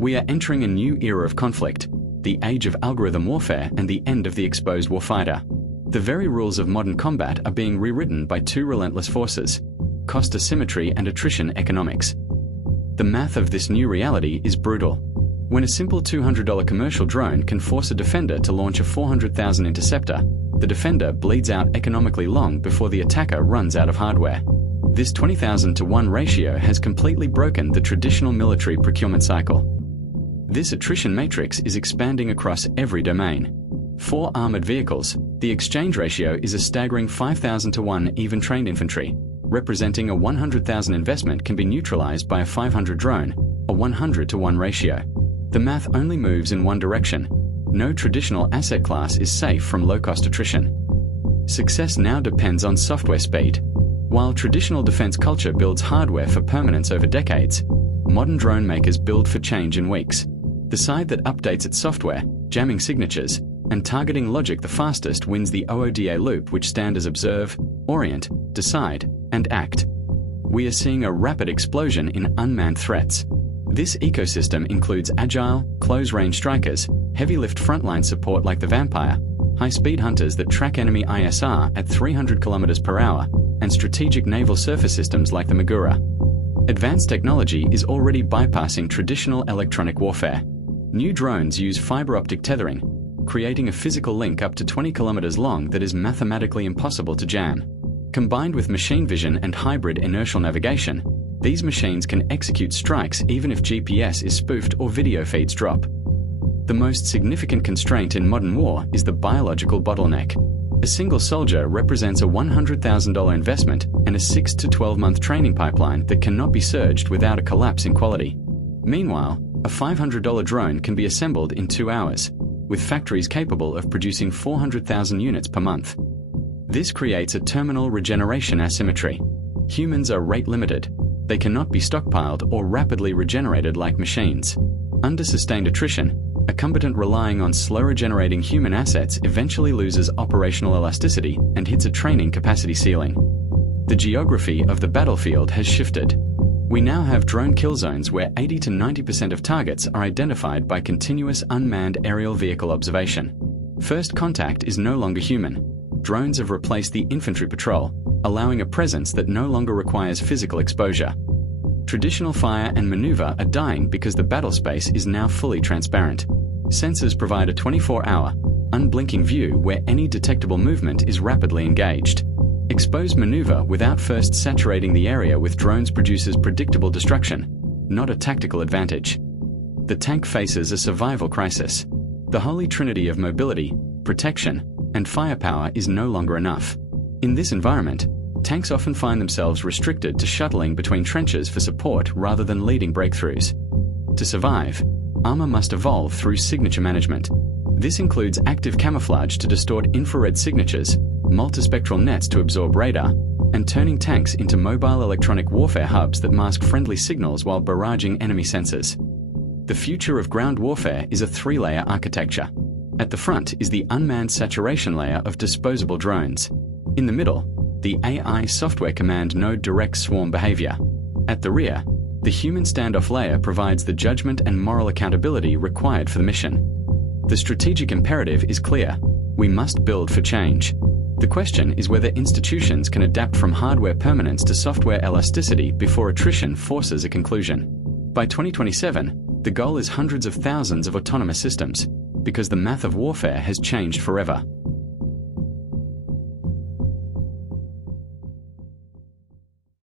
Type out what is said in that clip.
We are entering a new era of conflict, the age of algorithm warfare and the end of the exposed warfighter. The very rules of modern combat are being rewritten by two relentless forces: cost asymmetry and attrition economics. The math of this new reality is brutal. When a simple $200 commercial drone can force a defender to launch a $400,000 interceptor, the defender bleeds out economically long before the attacker runs out of hardware. This 20,000 to 1 ratio has completely broken the traditional military procurement cycle. This attrition matrix is expanding across every domain. For armored vehicles, the exchange ratio is a staggering 5,000 to 1 even trained infantry, representing a 100,000 investment can be neutralized by a 500 drone, a 100 to 1 ratio. The math only moves in one direction. No traditional asset class is safe from low-cost attrition. Success now depends on software speed. While traditional defense culture builds hardware for permanence over decades, modern drone makers build for change in weeks. The side that updates its software, jamming signatures, and targeting logic the fastest wins the OODA loop, which stand as observe, orient, decide, and act. We are seeing a rapid explosion in unmanned threats. This ecosystem includes agile, close-range strikers, heavy-lift frontline support like the Vampire, high-speed hunters that track enemy ISR at 300 km per hour, and strategic naval surface systems like the Magura. Advanced technology is already bypassing traditional electronic warfare. New drones use fiber optic tethering, creating a physical link up to 20 km long that is mathematically impossible to jam. Combined with machine vision and hybrid inertial navigation, these machines can execute strikes even if GPS is spoofed or video feeds drop. The most significant constraint in modern war is the biological bottleneck. A single soldier represents a $100,000 investment and a 6 to 12-month training pipeline that cannot be surged without a collapse in quality. Meanwhile, a $500 drone can be assembled in 2 hours, with factories capable of producing 400,000 units per month. This creates a terminal regeneration asymmetry. Humans are rate limited. They cannot be stockpiled or rapidly regenerated like machines. Under sustained attrition, a combatant relying on slow regenerating human assets eventually loses operational elasticity and hits a training capacity ceiling. The geography of the battlefield has shifted. We now have drone kill zones where 80 to 90% of targets are identified by continuous unmanned aerial vehicle observation. First contact is no longer human. Drones have replaced the infantry patrol, allowing a presence that no longer requires physical exposure. Traditional fire and maneuver are dying because the battlespace is now fully transparent. Sensors provide a 24-hour, unblinking view where any detectable movement is rapidly engaged. Exposed maneuver without first saturating the area with drones produces predictable destruction, not a tactical advantage. The tank faces a survival crisis. The holy trinity of mobility, protection, and firepower is no longer enough. In this environment, tanks often find themselves restricted to shuttling between trenches for support rather than leading breakthroughs. To survive, armor must evolve through signature management. This includes active camouflage to distort infrared signatures, multispectral nets to absorb radar, and turning tanks into mobile electronic warfare hubs that mask friendly signals while barraging enemy sensors. The future of ground warfare is a 3-layer architecture. At the front is the unmanned saturation layer of disposable drones. In the middle, the AI software command node directs swarm behavior. At the rear, the human standoff layer provides the judgment and moral accountability required for the mission. The strategic imperative is clear: we must build for change. The question is whether institutions can adapt from hardware permanence to software elasticity before attrition forces a conclusion. By 2027, the goal is hundreds of thousands of autonomous systems, because the math of warfare has changed forever.